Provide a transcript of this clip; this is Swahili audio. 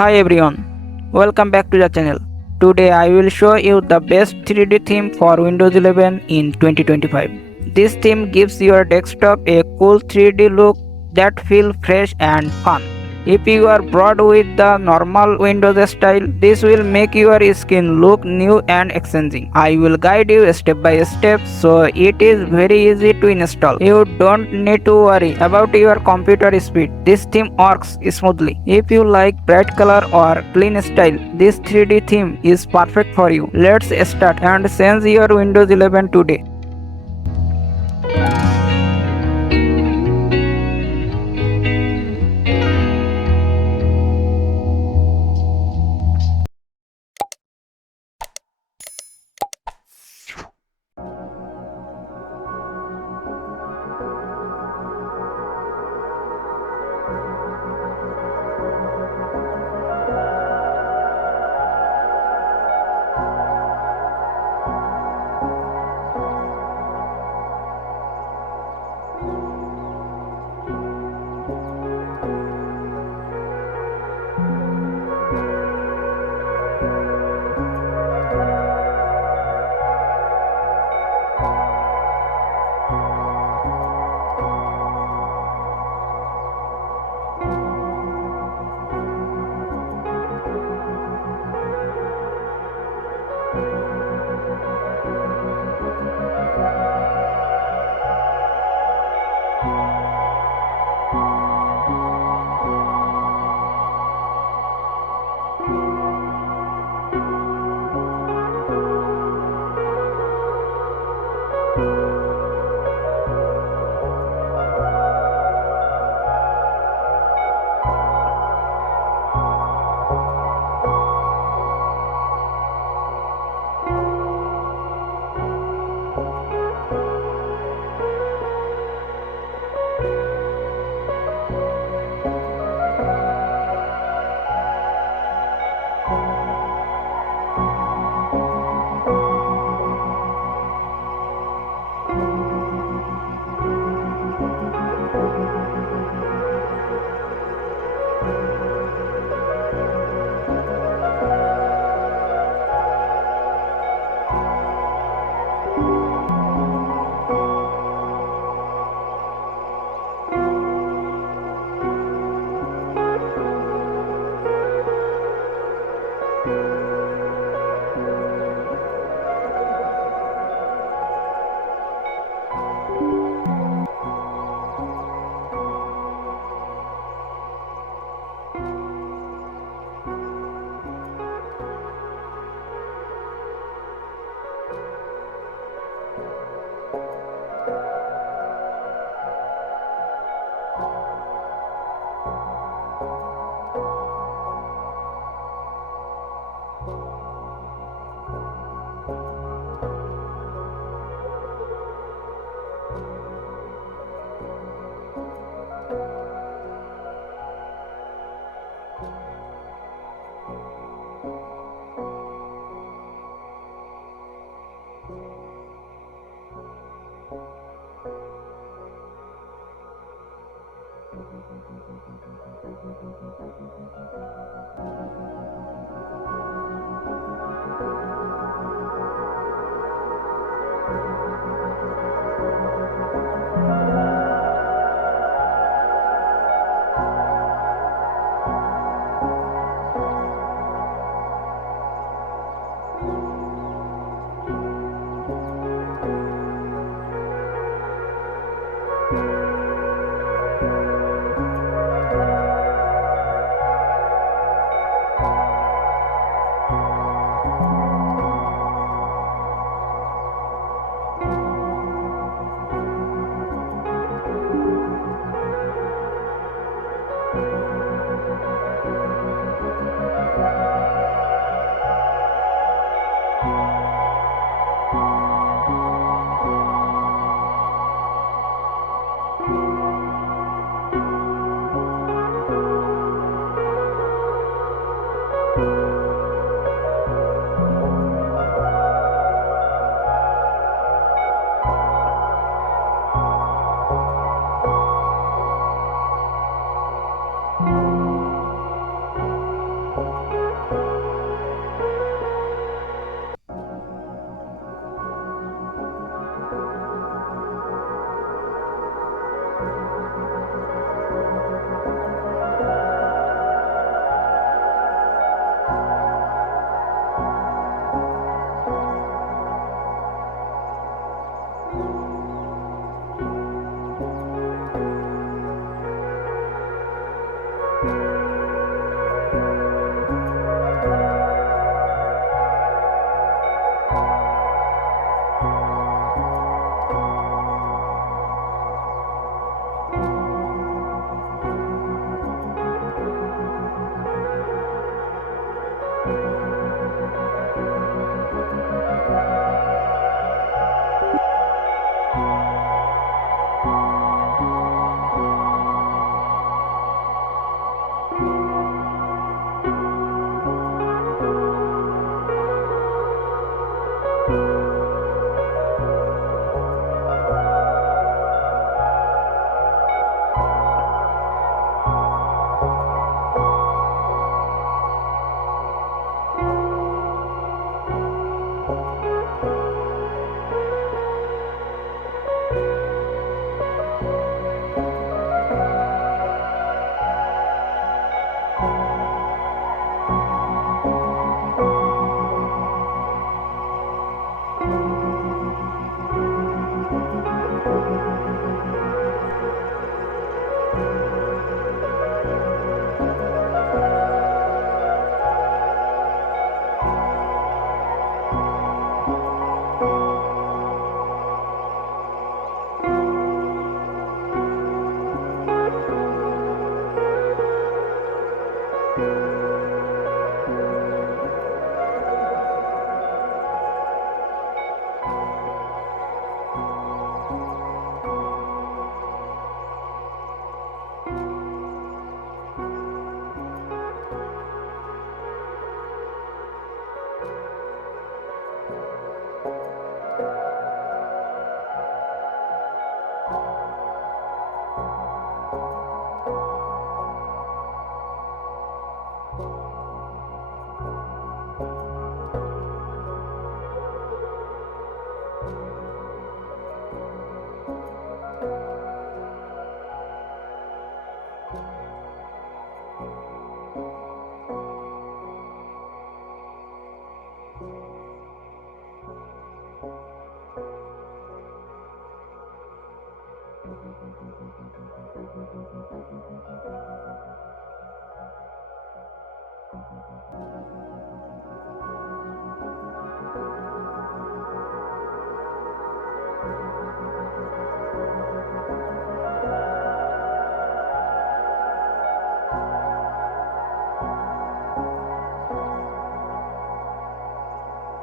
Hi everyone, welcome back to the channel. Today I will show you the best 3D theme for Windows 11 in 2025. This theme gives your desktop a cool 3D look that feels fresh and fun. If you are bored with the normal Windows style, this will make your skin look new and exciting. I will guide you step by step so it is very easy to install. You don't need to worry about your computer speed. This theme works smoothly. If you like bright color or clean style, this 3D theme is perfect for you. Let's start and change your Windows 11 today.